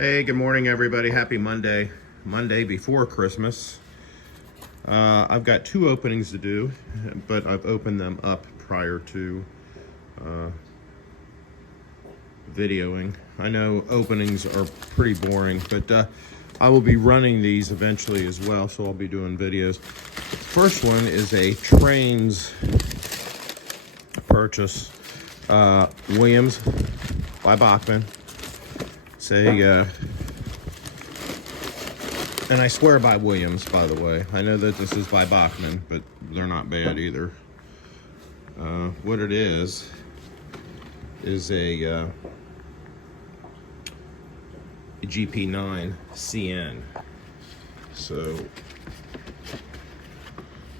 Hey, good morning, everybody. Happy Monday. Monday before Christmas. I've got two openings to do, but I've opened them up prior to videoing. I know openings are pretty boring, but I will be running these eventually as well, so I'll be doing videos. The first one is a Trains purchase. Williams by Bachman. And I swear by Williams, by the way. I know that this is by Bachman, but they're not bad either. What it is a GP9 CN. So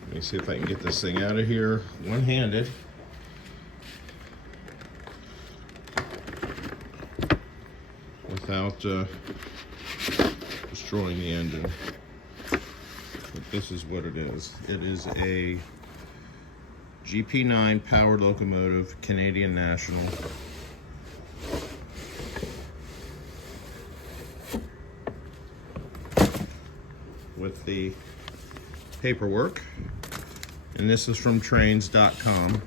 let me see if I can get this thing out of here one-handed. Without destroying the engine. But this is what it is. It is a GP9 powered locomotive, Canadian National. With the paperwork. And this is from trains.com.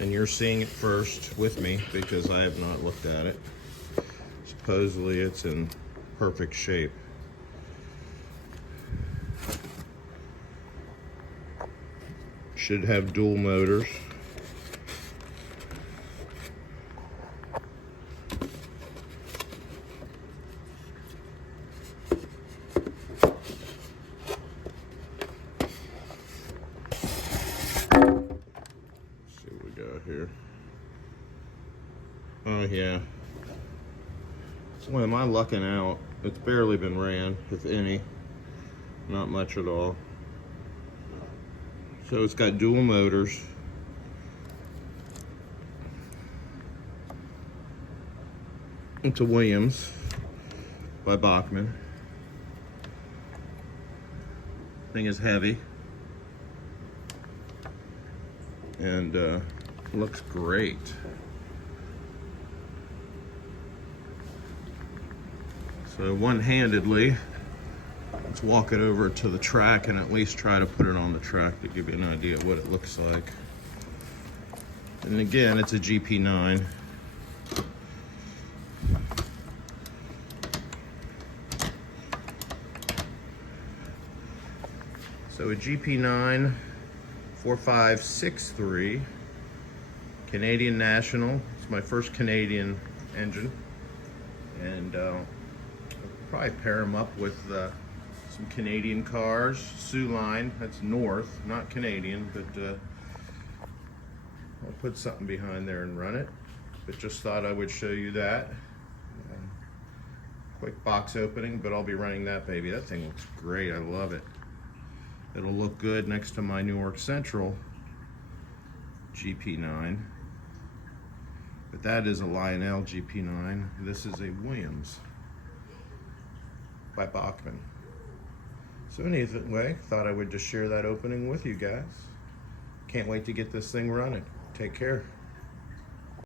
And you're seeing it first with me because I have not looked at it. Supposedly it's in perfect shape. Should have dual motors. Here. Oh yeah. Boy, am I lucking out. It's barely been ran, if any. Not much at all. So it's got dual motors. It's a Williams by Bachman. Thing is heavy. And looks great. So one-handedly, let's walk it over to the track and at least try to put it on the track to give you an idea of what it looks like. And again, it's a GP9. So a GP9 4563. Canadian National. It's my first Canadian engine, and I'll probably pair them up with some Canadian cars. Sioux Line, that's north, not Canadian, but I'll put something behind there and run it. But just thought I would show you that. Quick box opening, but I'll be running that baby. That thing looks great. I love it. It'll look good next to my New York Central GP9. But that is a Lionel GP9. This is a Williams by Bachman. So anyway, thought I would just share that opening with you guys. Can't wait to get this thing running. Take care.